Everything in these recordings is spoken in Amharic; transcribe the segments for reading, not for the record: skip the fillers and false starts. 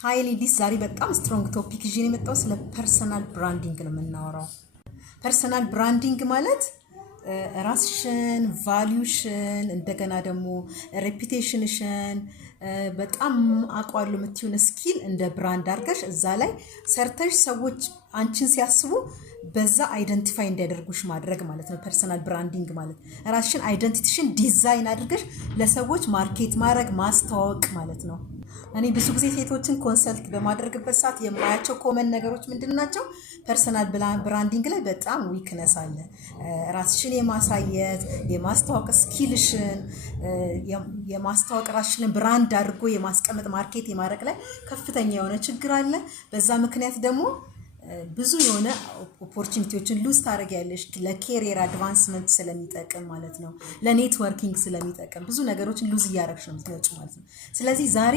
ሃይ ሌዲስ ዛሬ በጣም ስትሮንግ ቶፒክ ይዤ ነው የመጣው። ስለ ፐርሰናል ብራንዲንግ ነው የምናወራው። ፐርሰናል ብራንዲንግ ማለት ራስሽን፣ ቫልዩሽን፣ እንደገና ደግሞ ሬፑቴሽንሽን በጣም አቋሉ የምትሆነ ስኪል እንደ ብራንድ አድርገሽ እዛ ላይ ሰርተሽ ሰዎች አንቺን ሲያስቡ በዛ አይደንቲፋይ እንዲያደርጉሽ ማድረግ ማለት ነው። ፐርሰናል ብራንዲንግ ማለት ራስሽን አይደንቲቲሽን ዲዛይን አድርገሽ ለሰዎች ማርኬት ማድረግ ማስተዋወቅ ማለት ነው። እኔ ብዙ ጊዜ ሴቶችን ኮንሰልት በማድረግበት ሰዓት የማያቸው ኮመን ነገሮች ምንድን ናቸው? ፐርሰናል ብራንዲንግ ላይ በጣም ዊክነስ አለ። ራስሽን የማሳየት የማስተዋወቅ ስኪልሽን የማስተዋወቅ ራስሽን ብራንድ አድርጎ የማስቀመጥ ማርኬት የማድረግ ላይ ከፍተኛ የሆነ ችግር አለ። በዛ ምክንያት ደግሞ ብዙ የሆነ ኦፖርቹኒቲዎችን ሉዝ ታደርጊያለሽ። ለኬሪየር አድቫንስመንት ስለሚጠቅም ማለት ነው። ለኔትወርኪንግ ስለሚጠቅም ብዙ ነገሮችን ሉዝ እያደረግሽ ነው የምትመጪው ማለት ነው። ስለዚህ ዛሬ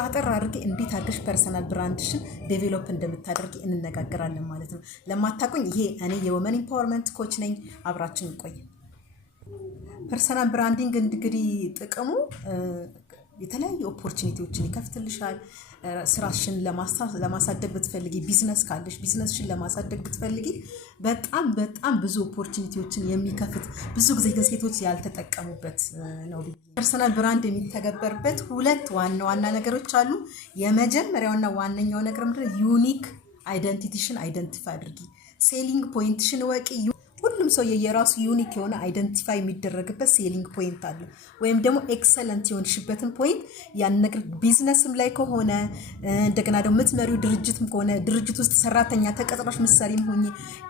አጠር አድርጌ እንዴት አድርገሽ ፐርሰናል ብራንድሽን ዴቨሎፕ እንደምታደርጊ እንነጋገራለን ማለት ነው። ለማታውቁኝ ይሄ እኔ የወመን ኢምፓወርመንት ኮች ነኝ። አብራችን ቆይ። ፐርሰናል ብራንዲንግ እንግዲህ ጥቅሙ የተለያዩ ኦፖርቹኒቲዎችን ይከፍትልሻል። ስራሽን ለማሳደግ ብትፈልጊ፣ ቢዝነስ ካለሽ ቢዝነስሽን ለማሳደግ ብትፈልጊ በጣም ብዙ ኦፖርቹኒቲዎችን የሚከፍት ብዙ ጊዜ ግን ሴቶች ያልተጠቀሙበት ነው። ፐርሰናል ብራንድ የሚተገበርበት ሁለት ዋና ነገሮች አሉ። የመጀመሪያውና ዋነኛው ነገር ምንድነው? ዩኒክ አይደንቲቲሽን አይደንቲፋይ አድርጊ። ሴሊንግ ፖይንትሽን ወቂ። ሁሉም ሰው የራሱ ዩኒክ የሆነ አይደንቲፋይ የሚደረግበት ሴሊንግ ፖይንት አለ፣ ወይም ደግሞ ኤክሰለንት የሆንሽበትን ፖይንት ያን ነገር ቢዝነስም ላይ ከሆነ እንደገና ደግሞ የምትመሪው ድርጅትም ከሆነ ድርጅት ውስጥ ሰራተኛ ተቀጥረሽ ምሳሌም ሆኚ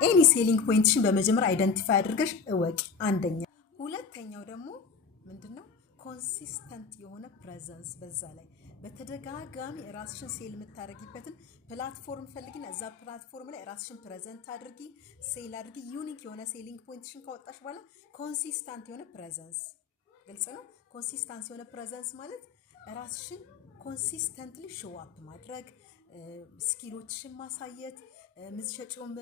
ኤኒ ሴሊንግ ፖይንትሽን በመጀመሪያ አይደንቲፋይ አድርገሽ እወቂ። አንደኛ። ሁለተኛው ደግሞ ምንድነው? ኮንሲስተንት የሆነ ፕሬዘንስ በዛ ላይ በተደጋጋሚ ራስሽን ሴል የምታደርጊበትን ፕላትፎርም ፈልጊና እዛ ፕላትፎርም ላይ ራስሽን ፕሬዘንት አድርጊ፣ ሴል አድርጊ። ዩኒክ የሆነ ሴሊንግ ፖይንትሽን ካወጣሽ በኋላ ኮንሲስታንት የሆነ ፕሬዘንስ። ግልጽ ነው። ኮንሲስታንስ የሆነ ፕሬዘንስ ማለት ራስሽን ኮንሲስተንትሊ ሾው አፕ ማድረግ፣ ስኪሎችሽን ማሳየት፣ የምትሸጪውም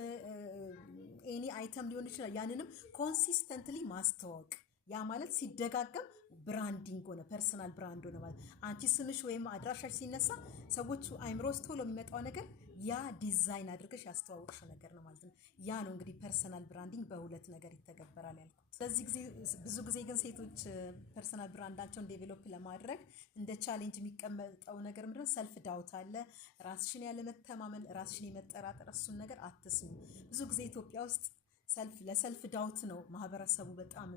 ኤኒ አይተም ሊሆን ይችላል። ያንንም ኮንሲስተንትሊ ማስተዋወቅ። ያ ማለት ሲደጋገም ብራንዲንግ ሆነ፣ ፐርሰናል ብራንድ ሆነ ማለት አንቺ ስምሽ ወይም አድራሻሽ ሲነሳ ሰዎች አይምሮ ውስጥ ቶሎ የሚመጣው ነገር ያ ዲዛይን አድርገሽ ያስተዋወቅሽው ነገር ነው ማለት ነው። ያ ነው እንግዲህ ፐርሰናል ብራንዲንግ በሁለት ነገር ይተገበራል ያልኩት። ስለዚህ ብዙ ጊዜ ግን ሴቶች ፐርሰናል ብራንዳቸውን ዴቨሎፕ ለማድረግ እንደ ቻሌንጅ የሚቀመጠው ነገር ምንድነው? ሰልፍ ዳውት አለ። ራስሽን ያለመተማመን፣ ራስሽን የመጠራጠር፣ እሱን ነገር አትስሙ። ብዙ ጊዜ ኢትዮጵያ ውስጥ ለሰልፍ ዳውት ነው ማህበረሰቡ በጣም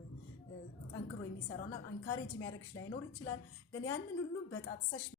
ጠንክሮ የሚሰራውና አንካሬጅ የሚያደርግሽ ላይኖር ይችላል። ግን ያንን ሁሉ በጣጥሰሽ